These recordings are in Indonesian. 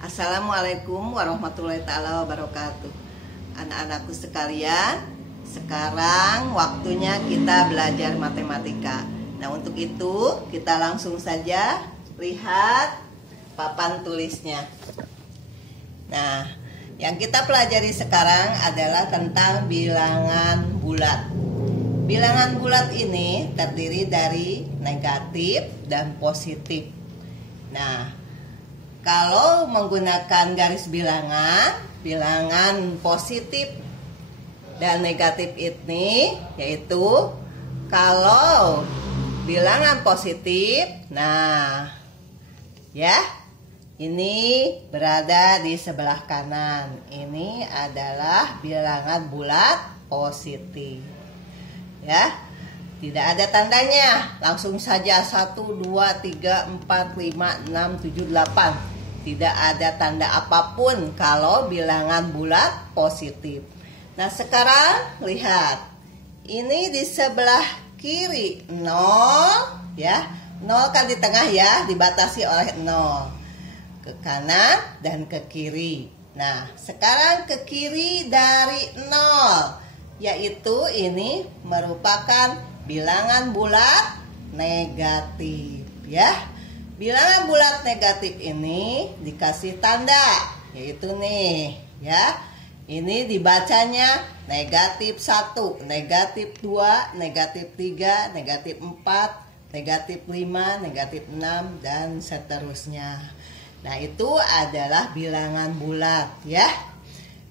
Assalamualaikum warahmatullahi taala wabarakatuh. Anak-anakku sekalian, sekarang waktunya kita belajar matematika. Nah, untuk itu kita langsung saja lihat papan tulisnya. Nah, yang kita pelajari sekarang adalah tentang bilangan bulat. Bilangan bulat ini terdiri dari negatif dan positif. Nah, kalau menggunakan garis bilangan positif dan negatif ini yaitu kalau bilangan positif, nah ya, ini berada di sebelah kanan. Ini adalah bilangan bulat positif. Ya. Tidak ada tandanya, langsung saja 1, 2, 3, 4, 5, 6, 7, 8. Tidak ada tanda apapun kalau bilangan bulat positif. Nah, sekarang lihat. Ini di sebelah kiri 0 ya. 0 kan di tengah ya, dibatasi oleh 0. Ke kanan dan ke kiri. Nah, sekarang ke kiri dari 0, yaitu ini merupakan bilangan bulat negatif ya. Bilangan bulat negatif ini dikasih tanda, yaitu nih ya. Ini dibacanya negatif 1, negatif 2, negatif 3, negatif 4, negatif 5, negatif 6 dan seterusnya. Nah, itu adalah bilangan bulat ya.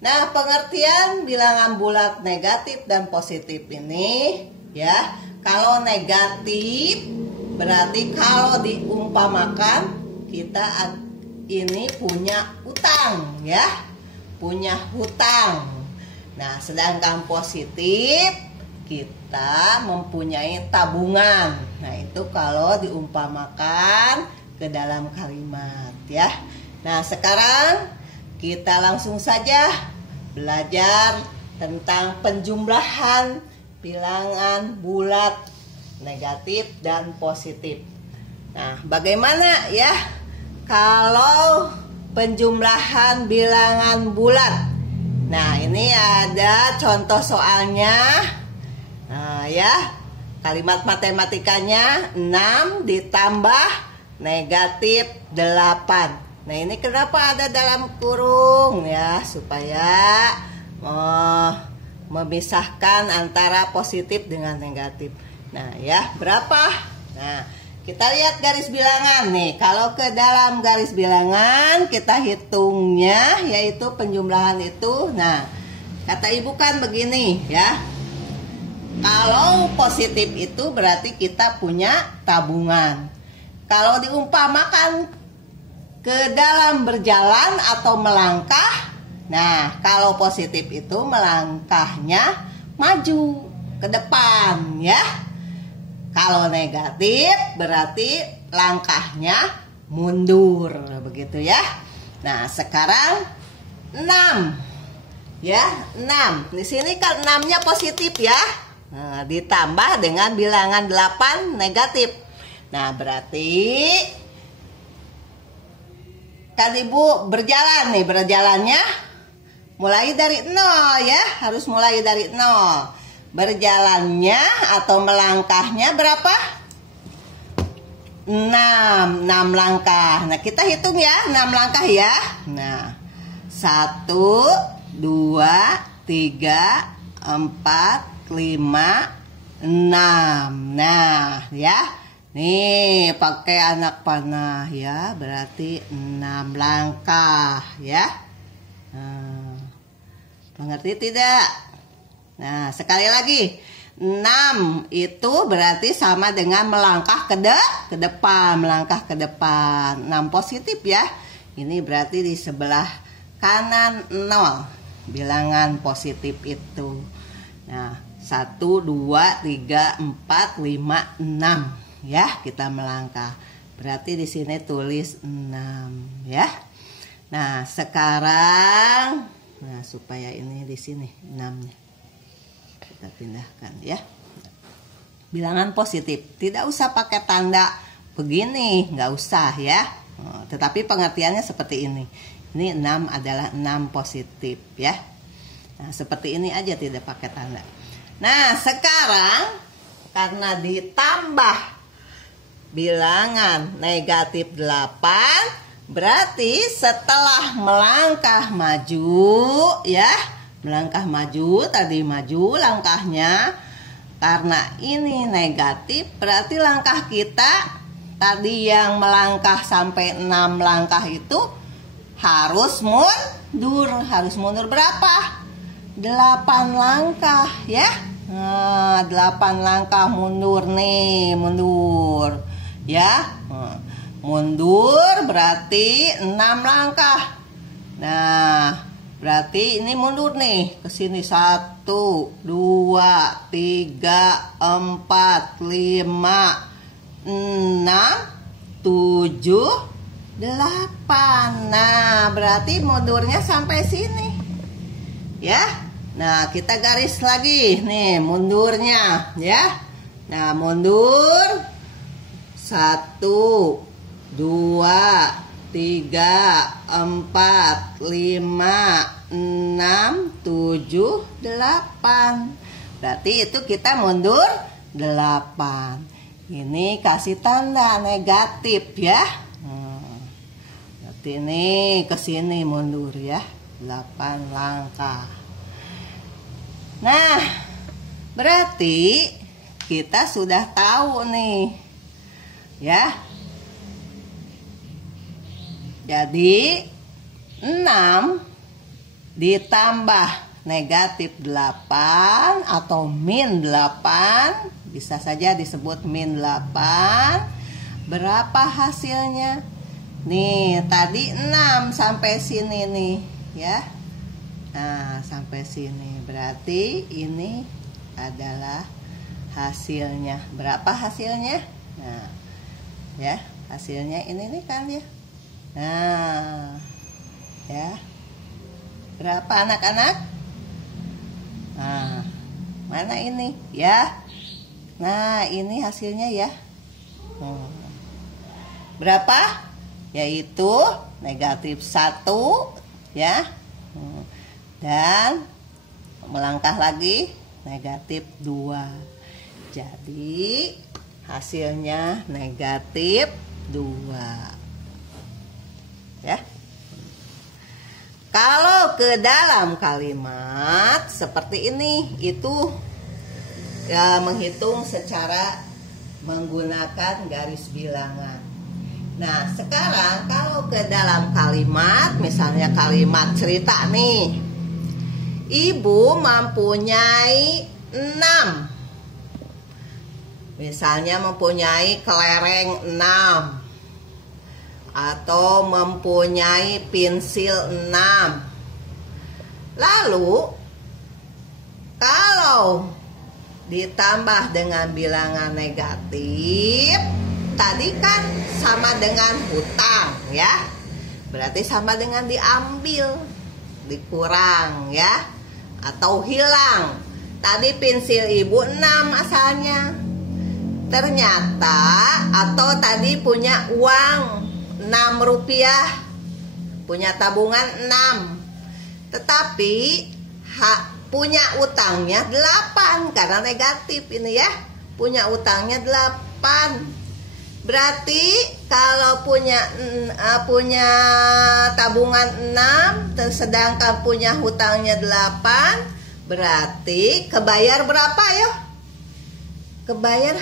Nah, pengertian bilangan bulat negatif dan positif ini ya, kalau negatif berarti kalau diumpamakan kita ini punya utang ya, punya hutang. Nah, sedangkan positif kita mempunyai tabungan. Nah, itu kalau diumpamakan ke dalam kalimat ya. Nah, sekarang kita langsung saja belajar tentang penjumlahan bilangan bulat negatif dan positif. Nah, bagaimana ya kalau penjumlahan bilangan bulat? Nah, ini ada contoh soalnya. Nah, ya, kalimat matematikanya 6 ditambah negatif 8. Nah, ini kenapa ada dalam kurung ya, supaya memisahkan antara positif dengan negatif. Nah, ya, berapa? Nah, kita lihat garis bilangan nih. Kalau ke dalam garis bilangan kita hitungnya yaitu penjumlahan itu. Nah, kata ibu kan begini ya. Kalau positif itu berarti kita punya tabungan. Kalau diumpamakan ke dalam berjalan atau melangkah, nah, kalau positif itu melangkahnya maju ke depan ya. Kalau negatif berarti langkahnya mundur, begitu ya. Nah, sekarang 6 ya, 6. Di sini kan 6-nya positif ya. Nah, ditambah dengan bilangan 8 negatif. Nah, berarti kan ibu berjalan nih, berjalannya mulai dari 0 ya, harus mulai dari 0. Berjalannya atau melangkahnya berapa? 6 langkah. Nah, kita hitung ya, 6 langkah ya. Nah, 1, 2, 3, 4, 5, 6. Nah, ya. Nih, pakai anak panah ya, berarti 6 langkah ya. Nah, mengerti tidak? Nah, sekali lagi, 6 itu berarti sama dengan melangkah ke depan, melangkah ke depan. 6 positif ya. Ini berarti di sebelah kanan 0, bilangan positif itu. Nah, 1, 2, 3, 4, 5, 6 ya, kita melangkah. Berarti di sini tulis 6 ya. Nah, sekarang supaya ini di sini 6-nya. Kita pindahkan ya. Bilangan positif tidak usah pakai tanda begini, nggak usah ya. Tetapi pengertiannya seperti ini. Ini 6 adalah 6 positif ya. Nah, seperti ini aja, tidak pakai tanda. Nah, sekarang karena ditambah bilangan negatif 8, berarti setelah melangkah maju ya, melangkah maju, tadi maju langkahnya, karena ini negatif, berarti langkah kita tadi yang melangkah sampai 6 langkah itu harus mundur. Harus mundur berapa? 8 langkah ya. Nah, 8 langkah mundur nih, mundur ya. Mundur berarti 6 langkah. Nah, berarti ini mundur nih ke sini 1, 2, 3, 4, 5, 6, 7, 8. Nah, berarti mundurnya sampai sini ya. Nah, kita garis lagi nih mundurnya ya. Nah, mundur 1, 2, 3, 4, 5, 6, 7, 8. Berarti itu kita mundur 8. Ini kasih tanda negatif ya. Berarti ini ke sini mundur ya, 8 langkah. Nah, berarti kita sudah tahu nih ya. Jadi 6 ditambah negatif 8 atau min 8, bisa saja disebut min 8. Berapa hasilnya? Nih, tadi 6 sampai sini nih ya. Nah, sampai sini. Berarti ini adalah hasilnya. Berapa hasilnya? Nah, ya, hasilnya ini nih kan ya. Nah, ya. Berapa anak-anak? Nah, mana ini? Ya. Nah, ini hasilnya ya. Berapa? Yaitu negatif 1 ya. Dan melangkah lagi negatif 2. Jadi hasilnya negatif 2 ya. Kalau ke dalam kalimat seperti ini, itu ya menghitung secara menggunakan garis bilangan. Nah, sekarang kalau ke dalam kalimat, misalnya kalimat cerita nih, ibu mempunyai 6. Misalnya mempunyai kelereng 6, atau mempunyai pensil 6. Lalu kalau ditambah dengan bilangan negatif, tadi kan sama dengan hutang ya. Berarti sama dengan diambil, dikurang ya, atau hilang. Tadi pensil ibu 6 asalnya. Ternyata atau tadi punya uang 6 rupiah, punya tabungan 6, tetapi punya utangnya 8 karena negatif ini ya, punya utangnya 8. Berarti kalau punya tabungan 6 sedangkan punya hutangnya 8, berarti kebayar berapa ya? Kebayar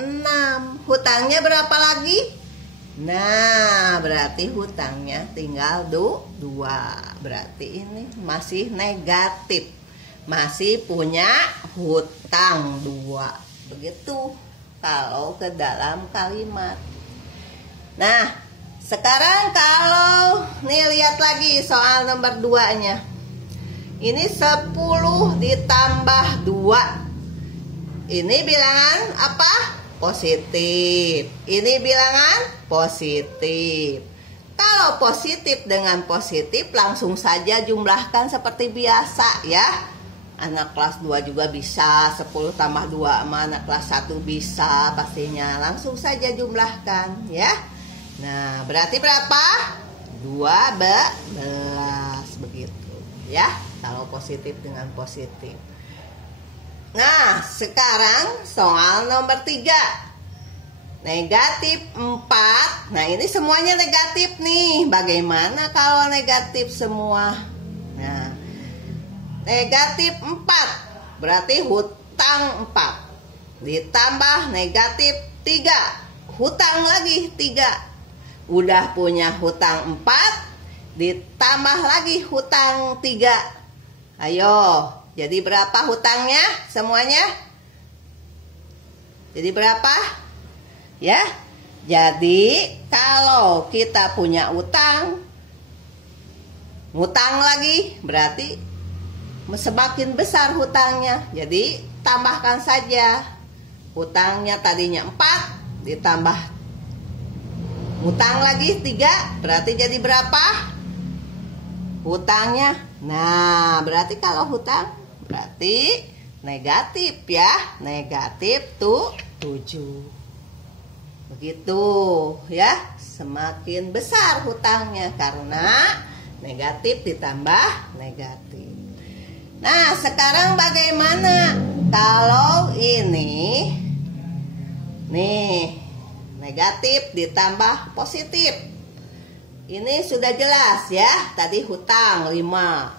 6. Hutangnya berapa lagi? Nah, berarti hutangnya tinggal 2. Berarti ini masih negatif, masih punya hutang 2. Begitu kalau ke dalam kalimat. Nah, sekarang kalau nih lihat lagi soal nomor 2-nya. Ini 10 ditambah 2. Ini bilangan apa? Positif. Ini bilangan positif. Kalau positif dengan positif langsung saja jumlahkan seperti biasa ya. Anak kelas 2 juga bisa, 10 tambah 2 sama anak kelas 1 bisa pastinya. Langsung saja jumlahkan ya. Nah, berarti berapa? 12 begitu ya, kalau positif dengan positif. Nah, sekarang soal nomor 3. Negatif 4. Nah, ini semuanya negatif nih. Bagaimana kalau negatif semua? Nah, negatif 4 berarti hutang 4 ditambah negatif 3, hutang lagi 3. Udah punya hutang 4 ditambah lagi hutang 3. Ayo, jadi berapa hutangnya semuanya? Jadi berapa? Ya, jadi kalau kita punya utang, ngutang lagi berarti semakin besar hutangnya. Jadi tambahkan saja, hutangnya tadinya 4 ditambah ngutang lagi 3, berarti jadi berapa hutangnya? Nah, berarti kalau hutang berarti negatif ya, negatif tuh 7. Begitu ya, semakin besar hutangnya karena negatif ditambah negatif. Nah, sekarang bagaimana kalau ini nih negatif ditambah positif? Ini sudah jelas ya, tadi hutang 5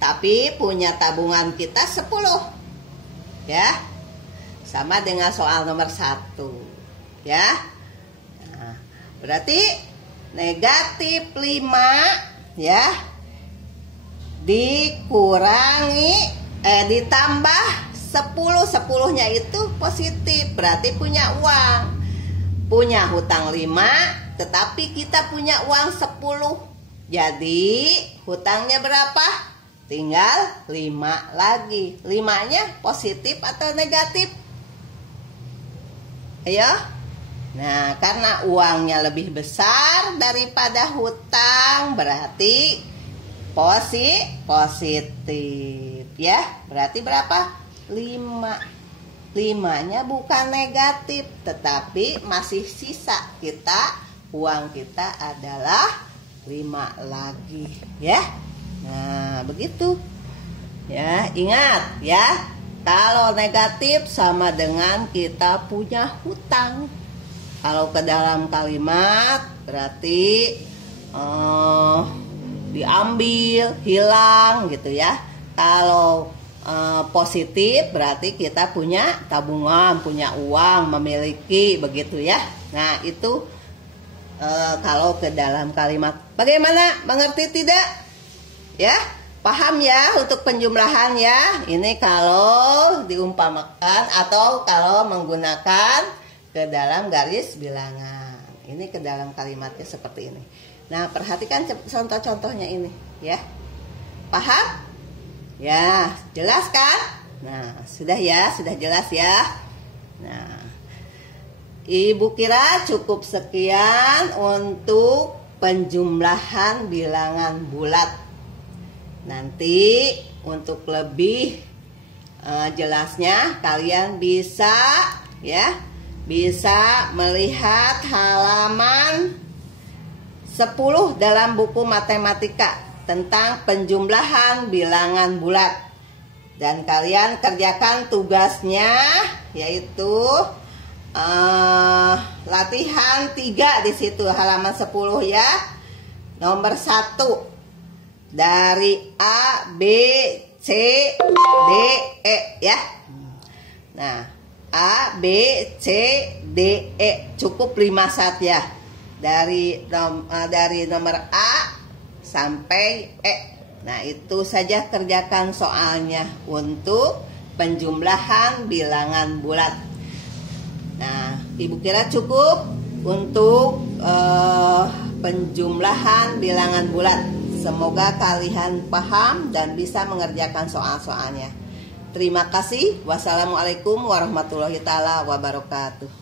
tapi punya tabungan kita 10 ya, sama dengan soal nomor 1 ya. Nah, berarti negatif 5 ya dikurangi ditambah 10, 10-nya itu positif, berarti punya uang, punya hutang 5 tetapi kita punya uang 10, jadi hutangnya berapa? Tinggal 5 lagi. 5-nya positif atau negatif? Ayo. Nah, karena uangnya lebih besar daripada hutang berarti positif ya. Berarti berapa? 5. 5-nya bukan negatif tetapi masih sisa kita, uang kita adalah 5 lagi ya. Nah, begitu ya. Ingat ya, kalau negatif sama dengan kita punya hutang. Kalau ke dalam kalimat berarti diambil, hilang gitu ya. Kalau positif berarti kita punya tabungan, punya uang, memiliki begitu ya. Nah, itu kalau ke dalam kalimat. Bagaimana? Mengerti tidak? Ya, paham ya untuk penjumlahan ya. Ini kalau diumpamakan atau kalau menggunakan ke dalam garis bilangan. Ini ke dalam kalimatnya seperti ini. Nah, perhatikan contoh-contohnya ini ya. Paham? Ya, jelas kan? Nah, sudah ya, sudah jelas ya. Nah, Ibu kira cukup sekian untuk penjumlahan bilangan bulat. Nanti untuk lebih jelasnya kalian bisa ya, bisa melihat halaman 10 dalam buku matematika tentang penjumlahan bilangan bulat. Dan kalian kerjakan tugasnya yaitu latihan 3 di situ halaman 10 ya. Nomor 1 dari A, B, C, D, E ya. Nah, A, B, C, D, E cukup 5 saja dari nomor A sampai E. Nah, itu saja kerjakan soalnya untuk penjumlahan bilangan bulat. Nah, Ibu kira cukup untuk penjumlahan bilangan bulat. Semoga kalian paham dan bisa mengerjakan soal-soalnya. Terima kasih. Wassalamualaikum warahmatullahi wabarakatuh.